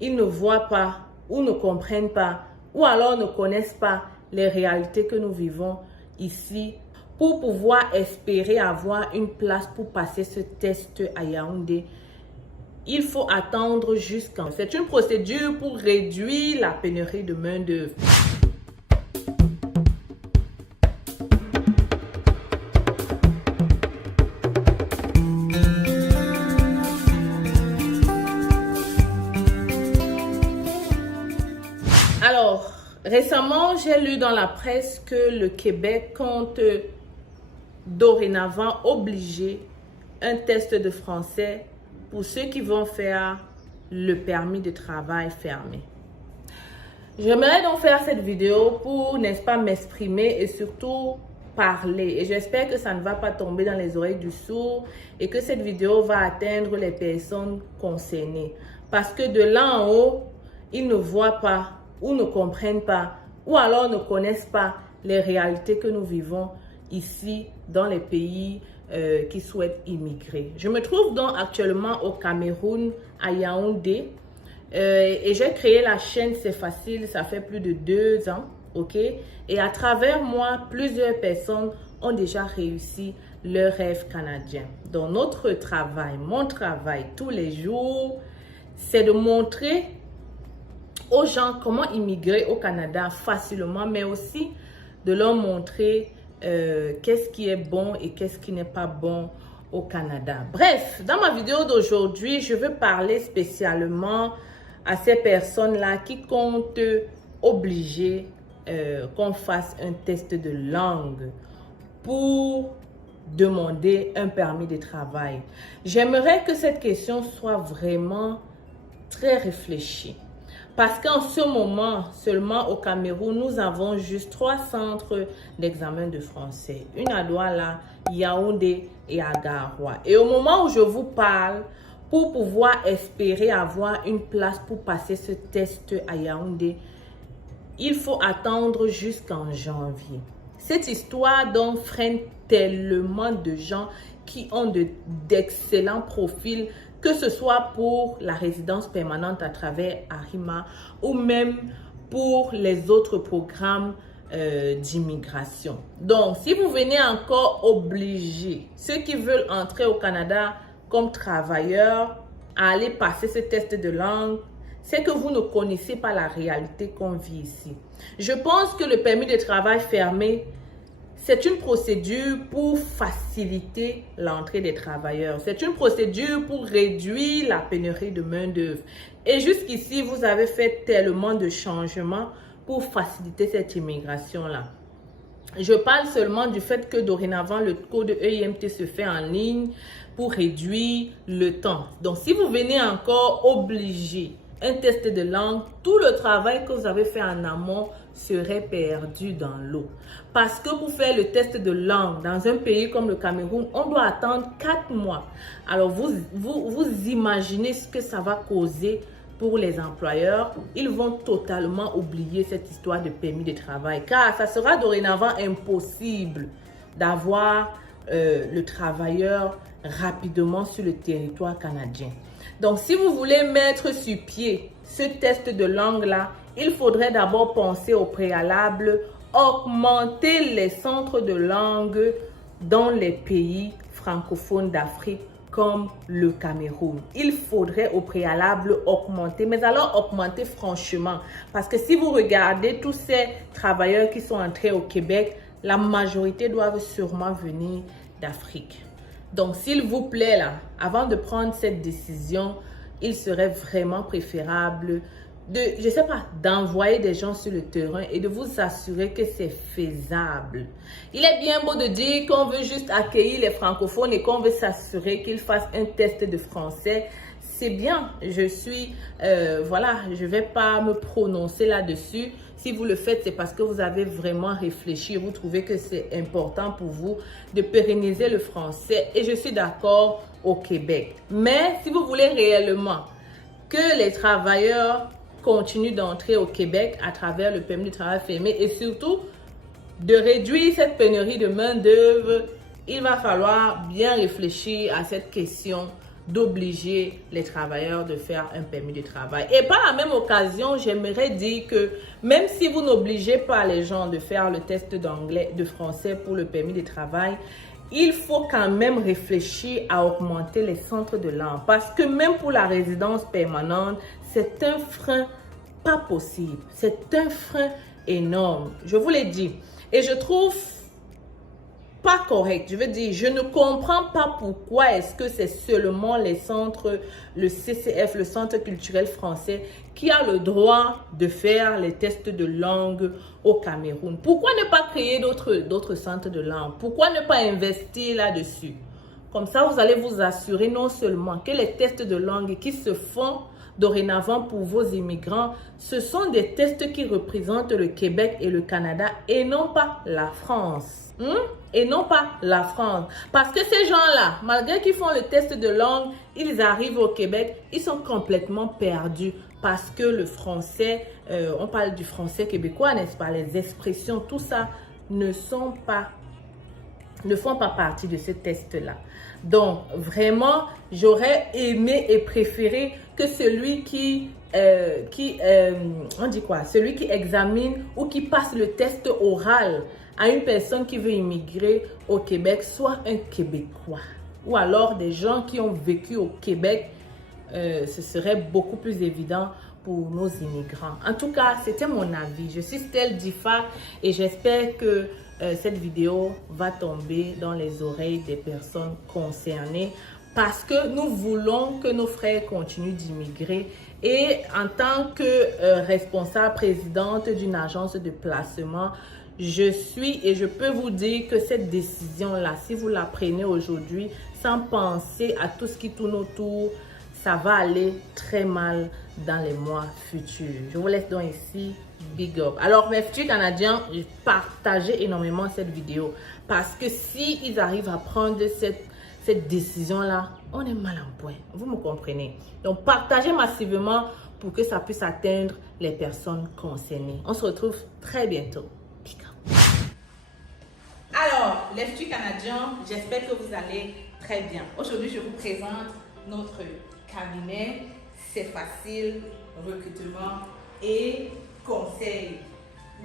ils ne voient pas ou ne comprennent pas ou alors ne connaissent pas les réalités que nous vivons ici pour pouvoir espérer avoir une place pour passer ce test à Yaoundé. Il faut attendre jusqu'en... C'est une procédure pour réduire la pénurie de main-d'œuvre. Alors, récemment, j'ai lu dans la presse que le Québec compte dorénavant obliger un test de français pour ceux qui vont faire le permis de travail fermé. J'aimerais donc faire cette vidéo pour, n'est-ce pas, m'exprimer et surtout parler. Et j'espère que ça ne va pas tomber dans les oreilles du sourd et que cette vidéo va atteindre les personnes concernées. Parce que de là en haut, ils ne voient pas ou ne comprennent pas ou alors ne connaissent pas les réalités que nous vivons ici dans les pays qui souhaitent immigrer. Je me trouve donc actuellement au Cameroun, à Yaoundé, et j'ai créé la chaîne C'est Facile, ça fait plus de 2 ans, ok? Et à travers moi, plusieurs personnes ont déjà réussi leur rêve canadien. Donc notre travail, mon travail tous les jours, c'est de montrer aux gens comment immigrer au Canada facilement, mais aussi de leur montrer qu'est-ce qui est bon et qu'est-ce qui n'est pas bon au Canada. Bref, dans ma vidéo d'aujourd'hui, je veux parler spécialement à ces personnes-là qui comptent obliger qu'on fasse un test de langue pour demander un permis de travail. J'aimerais que cette question soit vraiment très réfléchie. Parce qu'en ce moment, seulement au Cameroun, nous avons juste 3 centres d'examen de français. Une à Douala, Yaoundé et à Garoua. Et au moment où je vous parle, pour pouvoir espérer avoir une place pour passer ce test à Yaoundé, il faut attendre jusqu'en janvier. Cette histoire donc freine tellement de gens qui ont d'excellents profils, que ce soit pour la résidence permanente à travers Arima ou même pour les autres programmes d'immigration. Donc, si vous venez encore obliger ceux qui veulent entrer au Canada comme travailleurs à aller passer ce test de langue, c'est que vous ne connaissez pas la réalité qu'on vit ici. Je pense que le permis de travail fermé, c'est une procédure pour faciliter l'entrée des travailleurs. C'est une procédure pour réduire la pénurie de main-d'œuvre. Et jusqu'ici, vous avez fait tellement de changements pour faciliter cette immigration-là. Je parle seulement du fait que dorénavant, le code EIMT se fait en ligne pour réduire le temps. Donc, si vous venez encore obliger un test de langue, tout le travail que vous avez fait en amont serait perdu dans l'eau. Parce que pour faire le test de langue dans un pays comme le Cameroun, on doit attendre 4 mois. Alors, vous imaginez ce que ça va causer pour les employeurs. Ils vont totalement oublier cette histoire de permis de travail, car ça sera dorénavant impossible d'avoir le travailleur rapidement sur le territoire canadien. Donc, si vous voulez mettre sur pied ce test de langue-là, il faudrait d'abord penser au préalable, augmenter les centres de langue dans les pays francophones d'Afrique comme le Cameroun. Il faudrait au préalable augmenter, mais alors augmenter franchement. Parce que si vous regardez tous ces travailleurs qui sont entrés au Québec, la majorité doivent sûrement venir d'Afrique. Donc, s'il vous plaît, là, avant de prendre cette décision, il serait vraiment préférable je sais pas, d'envoyer des gens sur le terrain et de vous assurer que c'est faisable. Il est bien beau de dire qu'on veut juste accueillir les francophones et qu'on veut s'assurer qu'ils fassent un test de français. C'est bien, voilà, je vais pas me prononcer là-dessus. Si vous le faites, c'est parce que vous avez vraiment réfléchi et vous trouvez que c'est important pour vous de pérenniser le français. Et je suis d'accord au Québec. Mais si vous voulez réellement que les travailleurs continuent d'entrer au Québec à travers le permis de travail fermé et surtout de réduire cette pénurie de main-d'œuvre, il va falloir bien réfléchir à cette question d'obliger les travailleurs de faire un permis de travail. Et par la même occasion, j'aimerais dire que même si vous n'obligez pas les gens de faire le test d'anglais, de français pour le permis de travail, il faut quand même réfléchir à augmenter les centres de langue. Parce que même pour la résidence permanente, c'est un frein pas possible. C'est un frein énorme. Je vous l'ai dit. Et je trouve pas correct. Je veux dire, je ne comprends pas pourquoi est-ce que c'est seulement les centres, le CCF, le Centre culturel français, qui a le droit de faire les tests de langue au Cameroun. Pourquoi ne pas créer d'autres centres de langue? Pourquoi ne pas investir là-dessus? Comme ça, vous allez vous assurer non seulement que les tests de langue qui se font dorénavant pour vos immigrants, ce sont des tests qui représentent le Québec et le Canada et non pas la France. Et non pas la France. Parce que ces gens-là, malgré qu'ils font le test de langue, ils arrivent au Québec, ils sont complètement perdus. Parce que le français, on parle du français québécois, n'est-ce pas? Les expressions, tout ça ne font pas partie de ce test-là. Donc, vraiment, j'aurais aimé et préféré que celui celui qui examine ou qui passe le test oral à une personne qui veut immigrer au Québec soit un Québécois. Ou alors des gens qui ont vécu au Québec, ce serait beaucoup plus évident pour nos immigrants. En tout cas, c'était mon avis. Je suis Stell Difa et j'espère que cette vidéo va tomber dans les oreilles des personnes concernées parce que nous voulons que nos frères continuent d'immigrer. Et en tant que responsable présidente d'une agence de placement, je peux vous dire que cette décision-là, si vous la prenez aujourd'hui sans penser à tout ce qui tourne autour, ça va aller très mal dans les mois futurs. Je vous laisse donc ici. Big up. Alors, mes futurs Canadiens, partagez énormément cette vidéo parce que si ils arrivent à prendre cette décision-là, on est mal en point. Vous me comprenez? Donc, partagez massivement pour que ça puisse atteindre les personnes concernées. On se retrouve très bientôt. Big up. Alors, les futurs Canadiens, j'espère que vous allez très bien. Aujourd'hui, je vous présente notre cabinet. C'est facile, recrutement et conseil.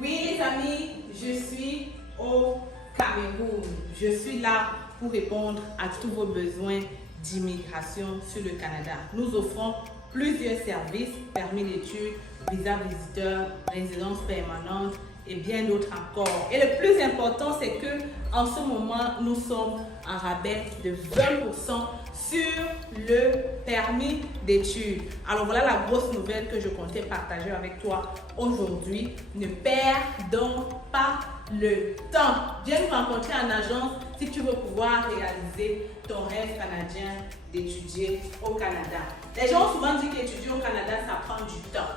Oui, les amis, je suis au Cameroun. Je suis là pour répondre à tous vos besoins d'immigration sur le Canada. Nous offrons plusieurs services, permis d'études, visa visiteur, résidence permanente et bien d'autres encore. Et le plus important, c'est que en ce moment, nous sommes en rabais de 20% sur le permis d'études. Alors voilà la grosse nouvelle que je comptais partager avec toi aujourd'hui. Ne perdons pas le temps. Viens nous rencontrer en agence si tu veux pouvoir réaliser ton rêve canadien d'étudier au Canada. Les gens ont souvent dit qu'étudier au Canada, ça prend du temps.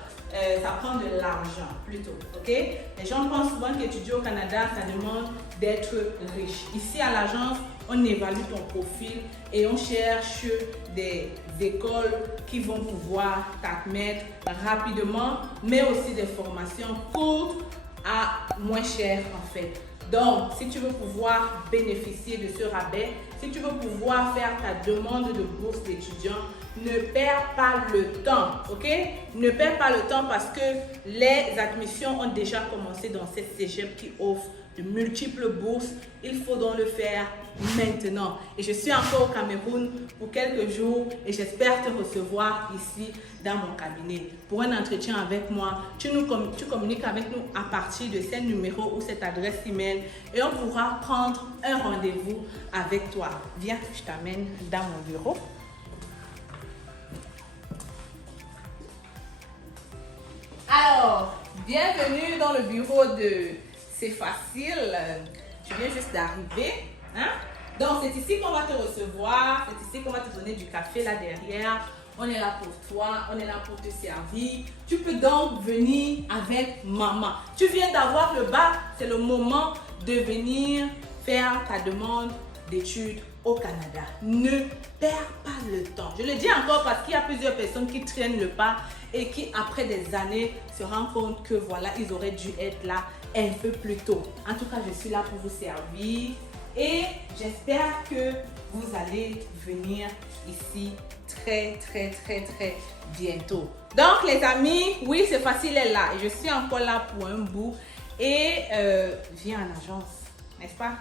Ça prend de l'argent plutôt, ok? Les gens pensent souvent qu'étudier au Canada, ça demande d'être riche. Ici à l'agence, on évalue ton profil et on cherche des écoles qui vont pouvoir t'admettre rapidement, mais aussi des formations courtes à moins cher en fait. Donc, si tu veux pouvoir bénéficier de ce rabais, si tu veux pouvoir faire ta demande de bourse d'étudiant, ne perds pas le temps, ok? Ne perds pas le temps parce que les admissions ont déjà commencé dans cette cégep qui offre de multiples bourses. Il faut donc le faire maintenant. Et je suis encore au Cameroun pour quelques jours et j'espère te recevoir ici dans mon cabinet. Pour un entretien avec moi, tu communiques avec nous à partir de ce numéro ou cette adresse email et on pourra prendre un rendez-vous avec toi. Viens, je t'amène dans mon bureau. Alors, bienvenue dans le bureau de C'est Facile. Tu viens juste d'arriver. Hein? Donc, c'est ici qu'on va te recevoir. C'est ici qu'on va te donner du café là derrière. On est là pour toi. On est là pour te servir. Tu peux donc venir avec maman. Tu viens d'avoir le bac. C'est le moment de venir faire ta demande d'études au Canada. Ne perds pas le temps. Je le dis encore parce qu'il y a plusieurs personnes qui traînent le pas et qui, après des années, se rendent compte que voilà, ils auraient dû être là un peu plus tôt. En tout cas, je suis là pour vous servir. Et j'espère que vous allez venir ici très bientôt. Donc les amis, oui, c'est facile est là. Je suis encore là pour un bout. Et viens en agence, n'est-ce pas?